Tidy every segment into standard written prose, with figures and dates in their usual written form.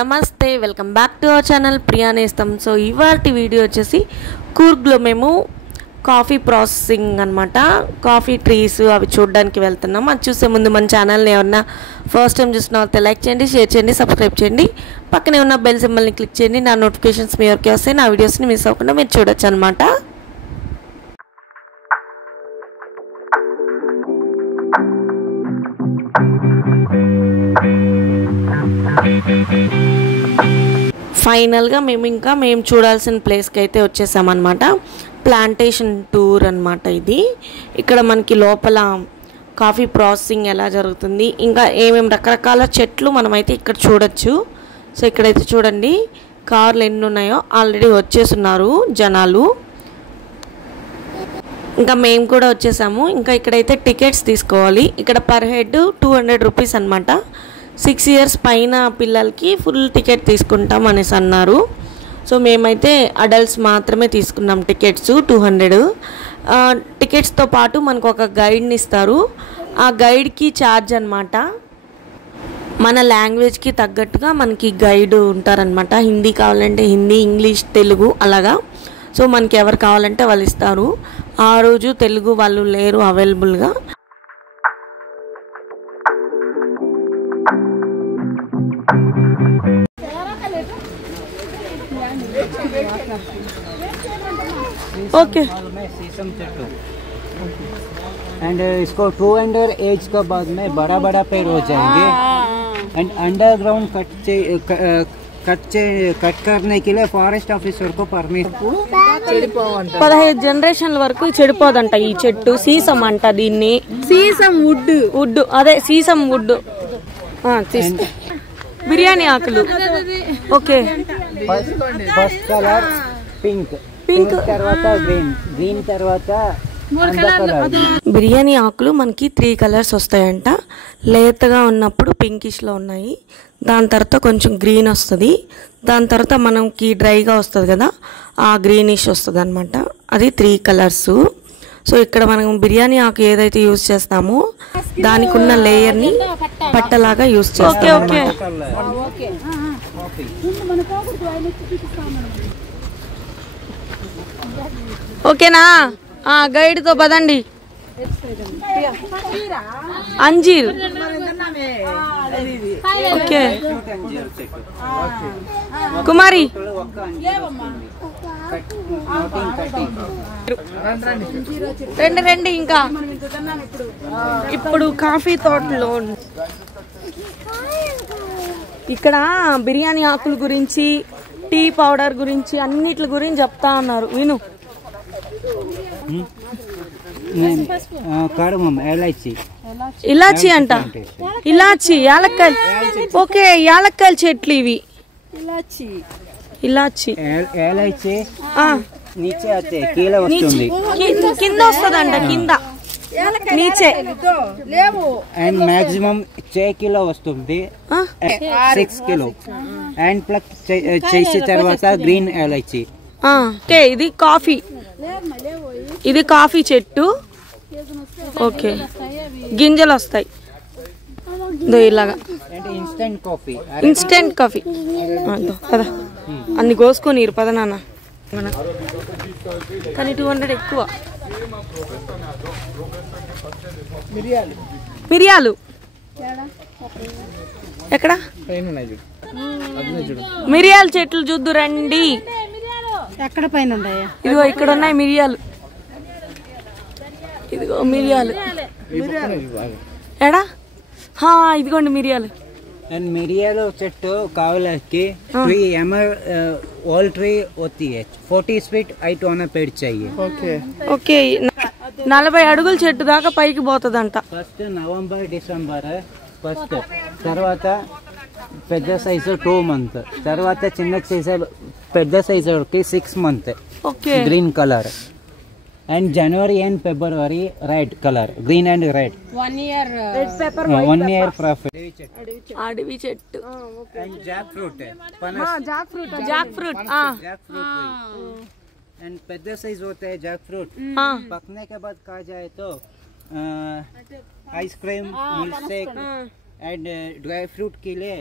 నమస్తే welcome back to our channel Priya నేస్తం. So ఇవాల్టి వీడియో వచ్చేసి కూర్గ్లో మేము కాఫీ ప్రాసెసింగ్ అనమాట, కాఫీ ట్రీస్ అవి చూడడానికి వెళ్తున్నాం. అది చూసే ముందు మన ఛానల్ని ఎవరన్నా ఫస్ట్ టైం చూసిన వాళ్ళతో లైక్ చేయండి, షేర్ చేయండి, సబ్స్క్రైబ్ చేయండి. పక్కనే ఉన్న బెల్ సింబల్ని క్లిక్ చేయండి. నా నోటిఫికేషన్స్ మీ వరకు వస్తాయి. నా వీడియోస్ని మిస్ అవ్వకుండా మీరు చూడొచ్చు అనమాట. ఫైనల్గా మేము చూడాల్సిన ప్లేస్కి అయితే వచ్చేసామన్నమాట. ప్లాంటేషన్ టూర్ అనమాట ఇది. ఇక్కడ మనకి లోపల కాఫీ ప్రాసెసింగ్ ఎలా జరుగుతుంది, ఇంకా ఏమేమి రకరకాల చెట్లు మనమైతే ఇక్కడ చూడొచ్చు. సో ఇక్కడైతే చూడండి కార్లు ఎన్ని ఉన్నాయో, ఆల్రెడీ వచ్చేస్తున్నారు జనాలు. ఇంకా మేము కూడా వచ్చేసాము. ఇంకా ఇక్కడైతే టికెట్స్ తీసుకోవాలి. ఇక్కడ పర్ హెడ్ 200 రూపీస్ అనమాట. 6 years పైన పిల్లలకి ఫుల్ టికెట్ తీసుకుంటాం అనేసి అన్నారు. సో మేమైతే అడల్ట్స్ మాత్రమే తీసుకున్నాం టికెట్స్ 200. టికెట్స్తో పాటు మనకు ఒక గైడ్ని ఇస్తారు. ఆ గైడ్కి ఛార్జ్ అనమాట. మన లాంగ్వేజ్కి తగ్గట్టుగా మనకి గైడ్ ఉంటారనమాట. హిందీ కావాలంటే హిందీ, ఇంగ్లీష్, తెలుగు అలాగా. సో మనకి ఎవరు కావాలంటే వాళ్ళు ఇస్తారు. ఆ రోజు తెలుగు వాళ్ళు లేరు అవైలబుల్గా. ओके शीशम चट्टू एंड इसको 200 एज के बाद में बड़ा बड़ा पेड़ हो जाएंगे. एंड अंडरग्राउंड कट करने के लिए फॉरेस्ट ऑफिसर को परमिशन. 15 జనరేషన్ల వరకు చెడిపోదంట ఈ చెట్టు. సీసం అంట దీన్ని. సీసం వుడ్ అదే సీసం వుడ్. బిర్యానీ ఆకులు. ఓకే. ఫస్ట్ కలర్ పింక్ తర్వాత గ్రీన్ తర్వాత బిర్యానీ ఆకులు మనకి 3 కలర్స్ వస్తాయంట. లేతగా ఉన్నప్పుడు పింకిష్లో ఉన్నాయి, దాని తర్వాత కొంచెం గ్రీన్ వస్తుంది, దాని తర్వాత మనకి డ్రైగా వస్తుంది కదా, ఆ గ్రీనిష్ వస్తుంది అనమాట. అది 3 కలర్స్. సో ఇక్కడ మనం బిర్యానీ ఆకు ఏదైతే యూజ్ చేస్తామో దానికి ఉన్న లేయర్ని పట్టలాగా యూజ్ చేస్తాం. ఓకేనా? గైడ్తో పదండి. అంజీర్. ఓకే కుమారి. రండి. ఇంకా ఇప్పుడు కాఫీ తోటలో ఇక్కడ బిర్యానీ ఆకుల గురించి, టీ పౌడర్ గురించి, అన్నిటి గురించి చెప్తా ఉన్నారు. విను. ఇలాచి అంట. ఇలాచి, యాలక్కాయలు. ఓకే, యాలక్కాయల చెట్లు ఇవి. ఇలాచి కింద వస్తుందంట, కింద నీచే. అండ్ మాక్సిమం 6 కిలో వస్తుంది, 6 కిలో. అండ్ ప్లక్ చేసిన తర్వాత గ్రీన్ ఎలైచి. ఓకే, ఇది కాఫీ చెట్టు. ఓకే, గింజలు వస్తాయి ఇలాగా. ఇన్స్టెంట్ కాఫీ పద, అన్ని కోసుకొని పద నాన్న. కానీ 200 ఎక్కువ. మిరియాలు ఎక్కడ? మిరియాల చెట్లు చూద్దు రండి. ఎక్కడ పైన ఉన్నాయా? ఇదిగో ఇక్కడ ఉన్నాయి మిరియాలు. ఇదిగో మిరియాలు. ఎడా? ఇదిగోండి మిరియాలు. అండ్ మిరియాలు చెట్టు కావాలకి ఓల్ ట్రీ होती है. 40 फीट हाइट होना पेड़ चाहिए. ఓకే, 40 అడుగుల చెట్టు దాకా పైకి పోతుందంట. ఫస్ట్ నవంబర్ డిసెంబర్ ఫస్ట్, తర్వాత పెద్ద సైజు 2 months, తర్వాత చిన్న సైజు పెద్ద size 6 months. Okay, green colour. And January and February red colour, green and red. 1 year red paper, 1 year profit. అడవి చెట్టు. And Jack fruit. Jack fruit. And Pedda size होता है Jack fruit. पकने के बाद खा जाए तो ice cream, milk shake and dry fruit के लिए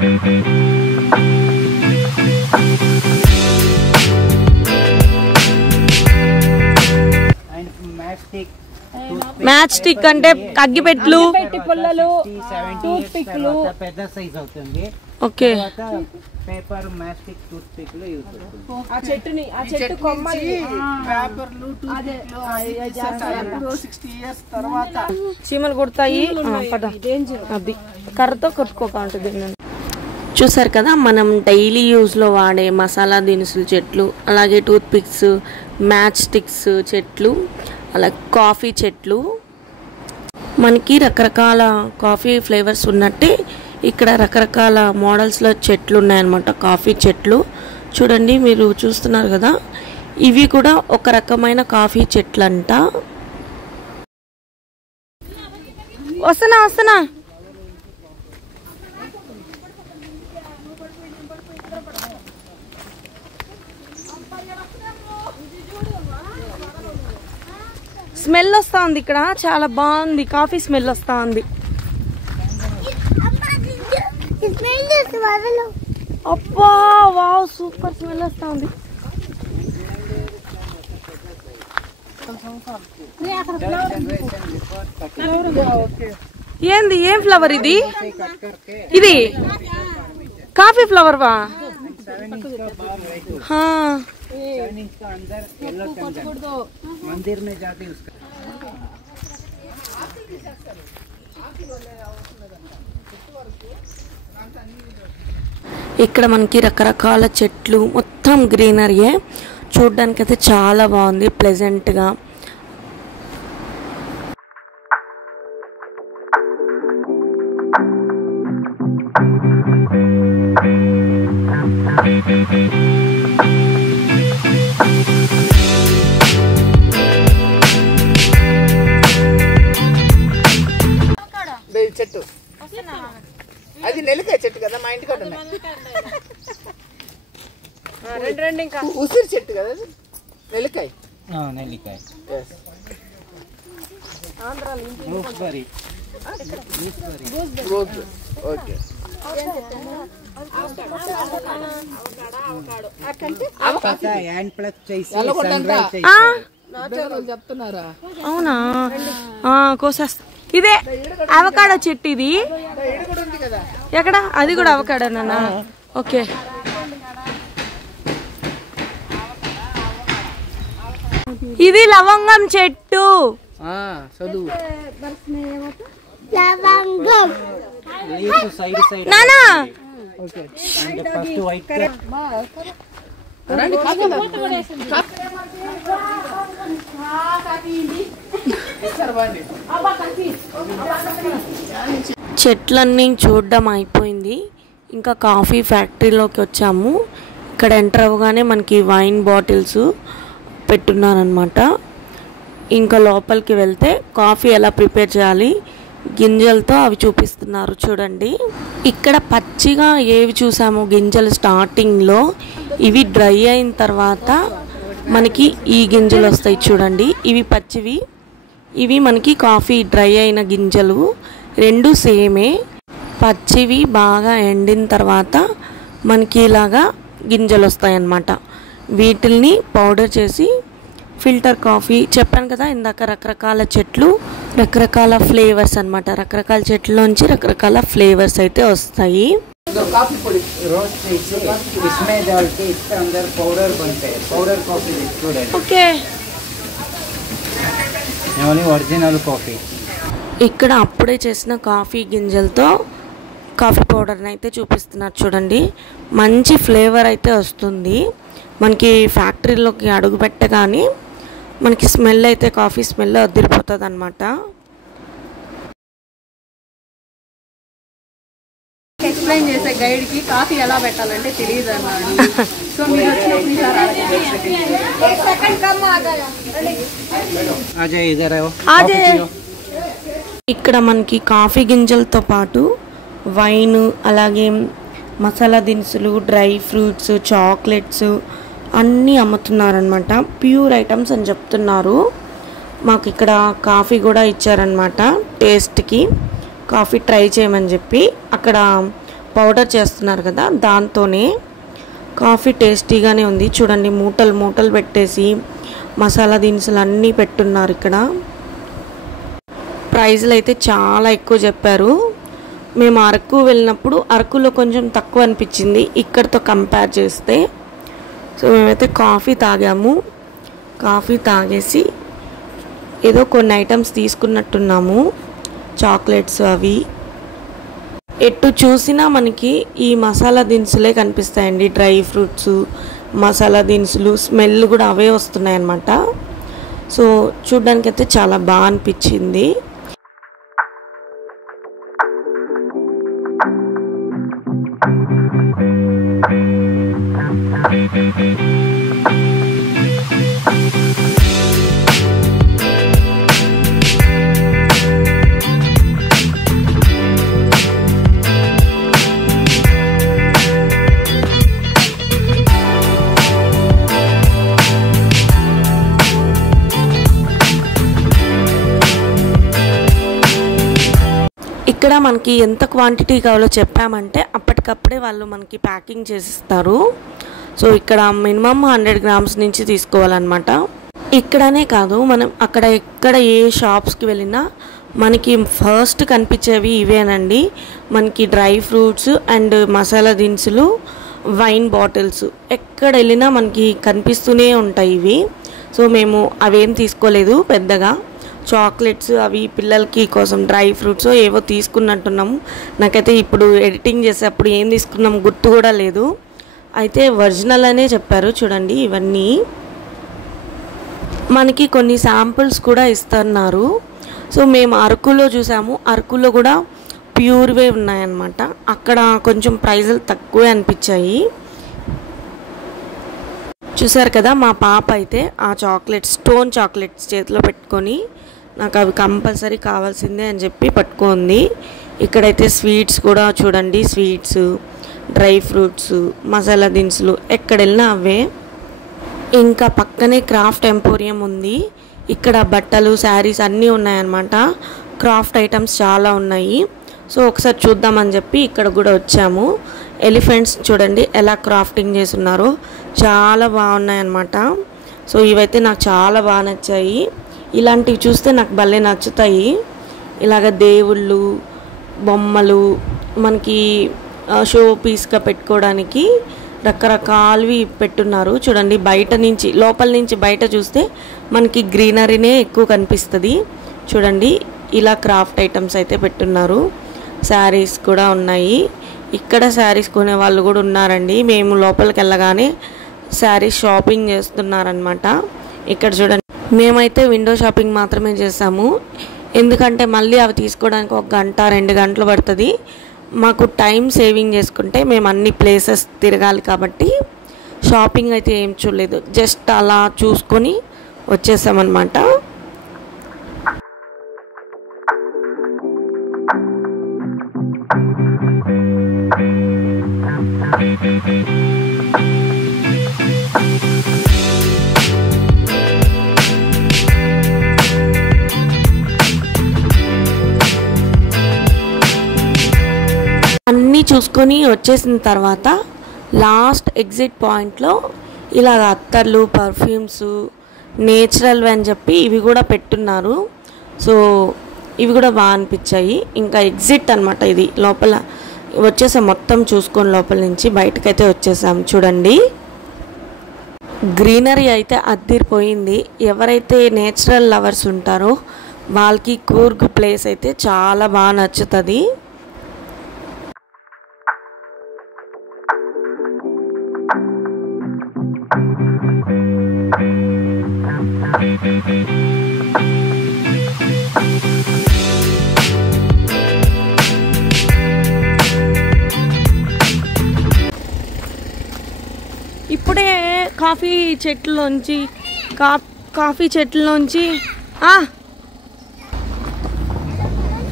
మ్యాచ్ స్టిక్ అంటే అగ్గిపెట్లు, పుల్లలు, టూత్ పిక్లు, పెద్ద సైజ్ అవుతుంది. ఓకే. పేపర్ మ్యాస్టిక్ టూత్ పిక్లు యూజ్ అవుతుంది. ఆ చెట్టుని ఆ చెట్టు కొమ్మలు పేపర్లు టూత్ పిక్లు 60 ఇయర్స్ తర్వాత చీమలు కొడతాయి. అది కర్రతో కొట్టుకోకుంటుంది. చూసారు కదా, మనం డైలీ యూజ్లో వాడే మసాలా దినుసులు చెట్లు, అలాగే టూత్ పిక్స్, మ్యాచ్ స్టిక్స్ చెట్లు, అలాగే కాఫీ చెట్లు. మనకి రకరకాల కాఫీ ఫ్లేవర్స్ ఉన్నట్టే ఇక్కడ రకరకాల మోడల్స్లో చెట్లు ఉన్నాయన్నమాట. కాఫీ చెట్లు చూడండి, మీరు చూస్తున్నారు కదా, ఇవి కూడా ఒక రకమైన కాఫీ చెట్లు అంట. వస్తున్నా స్మెల్ వస్తా ఉంది. ఇక్కడ చాలా బాగుంది, కాఫీ స్మెల్ వస్తా ఉంది. అబ్బా వావ్, సూపర్ స్మెల్ వస్తా ఉంది. ఏంది, ఏం ఫ్లవర్ ఇది? ఇది కాఫీ ఫ్లవర్ వా? मंदिर में जाके उसका ఇక్కడ మనకి రకరకాల చెట్లు, మొత్తం గ్రీనరీయే. చూడడానికి అయితే చాలా బాగుంది, ప్లెజెంట్గా. చెట్టు అది నెల్లికాయ చెట్టు కదా, మా ఇంటి కాడ రెండు ఇంకా ఉసిరి చెట్టు కదా నెల్లికాయ. నెల్లికాయ ఓకే. చెప్తున్నారా? అవునా, కోసేస్తా. ఇదే అవకాడో చెట్టు. ఇది ఎక్కడ? అది కూడా అవకాడోనా? ఓకే. ఇది లవంగం చెట్టు. నానా చెట్లన్నీ చూడడం అయిపోయింది. ఇంకా కాఫీ ఫ్యాక్టరీలోకి వచ్చాము. ఇక్కడ ఎంటర్ అవ్వగానే మనకి వైన్ బాటిల్స్ పెట్టున్నారనమాట. ఇంకా లోపలికి వెళ్తే కాఫీ ఎలా ప్రిపేర్ చేయాలి గింజలతో అవి చూపిస్తున్నారు చూడండి. ఇక్కడ పచ్చిగా ఏవి చూసాము గింజలు స్టార్టింగ్లో, ఇవి డ్రై అయిన తర్వాత మనకి ఈ గింజలు వస్తాయి చూడండి. ఇవి పచ్చివి, ఇవి మనకి కాఫీ డ్రై అయిన గింజలు. రెండు సేమే. పచ్చివి బాగా ఎండిన తర్వాత మనకి ఇలాగా గింజలు వస్తాయి అన్నమాట. వీటిల్ని పౌడర్ చేసి ఫిల్టర్ కాఫీ, చెప్పాను కదా ఇందాక, రకరకాల చెట్లు, రకరకాల ఫ్లేవర్స్ అన్నమాట. రకరకాల చెట్లలోంచి రకరకాల ఫ్లేవర్స్ అయితే వస్తాయి. ఓకే. Original coffee. ఇక్కడ అప్పుడే చేసిన కాఫీ గింజలతో కాఫీ పౌడర్ని అయితే చూపిస్తున్నారు చూడండి. మంచి ఫ్లేవర్ అయితే వస్తుంది. మనకి ఫ్యాక్టరీలోకి అడుగు పెట్టగానే మనకి స్మెల్ అయితే కాఫీ స్మెల్ అదిరిపోతుంది అన్నమాట. ఎక్స్ప్లెయిన్ చేసే గైడ్ కి కాఫీ ఎలా పెట్టాలంటే తెలియదు అన్నాడు. సో మీరు ఇక్కడ మనకి కాఫీ గింజలతో పాటు వైన్, అలాగే మసాలా దినుసులు, డ్రై ఫ్రూట్స్, చాక్లెట్స్ అన్నీ అమ్ముతున్నారనమాట. ప్యూర్ ఐటమ్స్ అని చెప్తున్నారు. మాకు ఇక్కడ కాఫీ కూడా ఇచ్చారనమాట టేస్ట్కి. కాఫీ ట్రై చేయమని చెప్పి అక్కడ పౌడర్ చేస్తున్నారు కదా, దాంతోనే. కాఫీ టేస్టీగానే ఉంది చూడండి. మూటలు మూటలు పెట్టేసి మసాలా దినుసులు అన్నీ పెట్టున్నారు ఇక్కడ. ప్రైజ్లు అయితే చాలా ఎక్కువ చెప్పారు. మేము అరకు వెళ్ళినప్పుడు అరకులో కొంచెం తక్కువ అనిపించింది ఇక్కడితో కంపేర్ చేస్తే. సో మేమైతే కాఫీ తాగాము. కాఫీ తాగేసి ఏదో కొన్ని ఐటమ్స్ తీసుకున్నట్టున్నాము, చాక్లెట్స్ అవి. ఎటు చూసినా మనకి ఈ మసాలా దినుసులే కనిపిస్తాయండి. డ్రై ఫ్రూట్స్, మసాలా దినుసులు, స్మెల్ కూడా అవే వస్తున్నాయి అన్నమాట. సో చూడ్డానికైతే చాలా బాగా అనిపించింది. ఇక్కడ మనకి ఎంత క్వాంటిటీ కావాలో చెప్పామంటే అప్పటికప్పుడే వాళ్ళు మనకి ప్యాకింగ్ చేసిస్తారు. సో ఇక్కడ మినిమం 100 గ్రామ్స్ నుంచి తీసుకోవాలన్నమాట. ఇక్కడనే కాదు, మనం అక్కడ ఎక్కడ ఏ షాప్స్కి వెళ్ళినా మనకి ఫస్ట్ కనిపించేవి ఇవేనండి. మనకి డ్రై ఫ్రూట్స్ అండ్ మసాలా దినుసులు, వైన్ బాటిల్స్ ఎక్కడ వెళ్ళినా మనకి కనిపిస్తూనే ఉంటాయి ఇవి. సో మేము అవేం తీసుకోలేదు పెద్దగా. చాక్లెట్స్ అవి పిల్లలకి కోసం డ్రై ఫ్రూట్స్ ఏవో తీసుకున్నట్టున్నాము. నాకైతే ఇప్పుడు ఎడిటింగ్ చేసేటప్పుడు ఏం తీసుకున్నాము గుర్తు కూడా లేదు. అయితే ఒరిజినల్ అనే చెప్పారు చూడండి. ఇవన్నీ మనకి కొన్ని శాంపుల్స్ కూడా ఇస్తున్నారు. సో మేము అరకులో చూసాము, అరకులో కూడా ప్యూర్వే ఉన్నాయన్నమాట. అక్కడ కొంచెం ప్రైజులు తక్కువే అనిపించాయి. చూసారు కదా, మా పాప అయితే ఆ చాక్లెట్స్, స్టోన్ చాక్లెట్స్ చేతిలో పెట్టుకొని నాకు అవి కంపల్సరీ కావాల్సిందే అని చెప్పి పట్టుకుంది. ఇక్కడైతే స్వీట్స్ కూడా చూడండి, స్వీట్స్, డ్రై ఫ్రూట్స్, మసాలా దినుసులు ఎక్కడ వెళ్ళినా అవే. ఇంకా పక్కనే క్రాఫ్ట్ ఎంపోరియం ఉంది. ఇక్కడ బట్టలు, శారీస్ అన్నీ ఉన్నాయన్నమాట. క్రాఫ్ట్ ఐటమ్స్ చాలా ఉన్నాయి. సో ఒకసారి చూద్దామని చెప్పి ఇక్కడ కూడా వచ్చాము. ఎలిఫెంట్స్ చూడండి ఎలా క్రాఫ్టింగ్ చేస్తున్నారో, చాలా బాగున్నాయి అన్నమాట. సో ఇవైతే నాకు చాలా బాగా నచ్చాయి. ఇలాంటివి చూస్తే నాకు భలే నచ్చుతాయి. ఇలాగ దేవుళ్ళు బొమ్మలు మనకి షో పీస్గా పెట్టుకోవడానికి రకరకాలవి పెట్టున్నారు చూడండి. బయట నుంచి లోపల నుంచి బయట చూస్తే మనకి గ్రీనరీనే ఎక్కువ కనిపిస్తుంది చూడండి. ఇలా క్రాఫ్ట్ ఐటమ్స్ అయితే పెట్టున్నారు. శారీస్ కూడా ఉన్నాయి. ఇక్కడ శారీస్ కొనే వాళ్ళు కూడా ఉన్నారండి. మేము లోపలికి వెళ్ళగానే శారీస్ షాపింగ్ చేస్తున్నారనమాట. ఇక్కడ చూడండి, మేమైతే విండో షాపింగ్ మాత్రమే చేసాము. ఎందుకంటే మళ్ళీ అవి తీసుకోవడానికి 1 గంట 2 గంటలు పడుతుంది. మాకు టైం సేవింగ్ చేసుకుంటే మేము అన్ని ప్లేసెస్ తిరగాలి కాబట్టి షాపింగ్ అయితే ఏం చూడలేదు. జస్ట్ అలా చూసుకొని వచ్చేసామన్నమాట. అన్నీ చూసుకొని వచ్చేసిన తర్వాత లాస్ట్ ఎగ్జిట్ పాయింట్లో ఇలాగ అత్తర్లు, పర్ఫ్యూమ్స్, నేచురల్ అని చెప్పి ఇవి కూడా పెట్టున్నారు. సో ఇవి కూడా బాగా అనిపించాయి. ఇంకా ఎగ్జిట్ అనమాట ఇది. లోపల వచ్చేసాం, మొత్తం చూసుకొని లోపల నుంచి బయటకైతే వచ్చేసాం. చూడండి, గ్రీనరీ అయితే అద్దిరిపోయింది. ఎవరైతే నేచురల్ లవర్స్ ఉంటారో వాళ్ళకి కూర్గ్ ప్లేస్ అయితే చాలా బాగా నచ్చుతుంది. ఇప్పుడే కాఫీ చెట్లలోంచి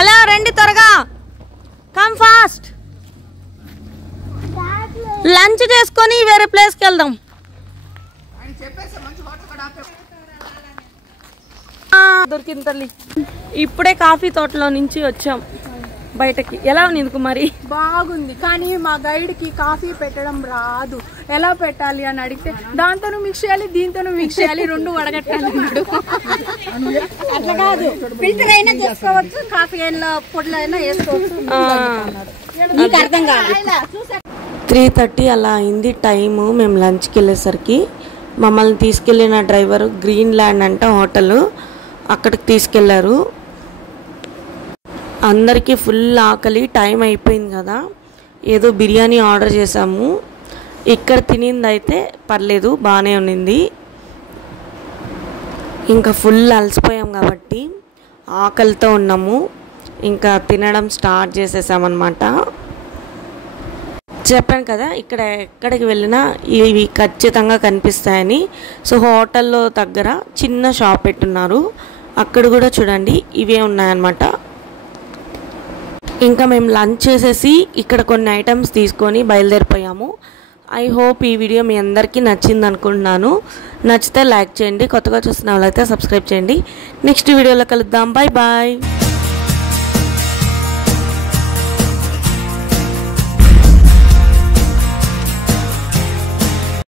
అలా రండి, త్వరగా కమ్ ఫాస్ట్. లంచ్ చేసుకొని వేరే ప్లేస్కి వెళ్దాం. దొరికింది తల్లి. ఇప్పుడే కాఫీ తోటలో నుంచి వచ్చాం. బయటకి. ఎలా ఉంది కుమారి? బాగుంది, కానీ మా గైడ్ కి కాఫీ పెట్టడం రాదు. ఎలా పెట్టాలి అని అడిగితే దాంతోనూ మిక్స్ చేయాలి, దీంతోనూ మిక్స్ చేయాలి, రెండు వడగట్టాలి. అట్లా కాదు, ఫిల్టర్ అయినా చేసుకోవచ్చు, కాఫీ అయినా పొడిలో అయినా వేసుకోవచ్చు. నీకు అర్థం కాదు. 3:30 అలా అయింది టైము. మేము లంచ్కి వెళ్ళేసరికి మమ్మల్ని తీసుకెళ్ళిన డ్రైవరు గ్రీన్ ల్యాండ్ అంట హోటల్, అక్కడికి తీసుకెళ్లారు. అందరికీ ఫుల్ ఆకలి, టైం అయిపోయింది కదా, ఏదో బిర్యానీ ఆర్డర్ చేసాము. ఇక్కడ తినింది అయితే పర్లేదు, బాగానే ఉన్నింది. ఇంకా ఫుల్ అలసిపోయాం కాబట్టి ఆకలితో ఉన్నాము, ఇంకా తినడం స్టార్ట్ చేసేసామన్నమాట. చెప్పాను కదా ఇక్కడ ఎక్కడికి వెళ్ళినా ఇవి ఖచ్చితంగా కనిపిస్తాయని. సో హోటల్లో దగ్గర చిన్న షాప్ పెట్టున్నారు, అక్కడ కూడా చూడండి ఇవే ఉన్నాయన్నమాట. ఇంకా మేము లంచ్ చేసేసి ఇక్కడ కొన్ని ఐటమ్స్ తీసుకొని బయలుదేరిపోయాము. ఐ హోప్ ఈ వీడియో మీ అందరికీ నచ్చింది అనుకుంటున్నాను. నచ్చితే లైక్ చేయండి, కొత్తగా చూస్తున్న వాళ్ళైతే సబ్స్క్రైబ్ చేయండి. నెక్స్ట్ వీడియోలో కలుద్దాం. Bye bye.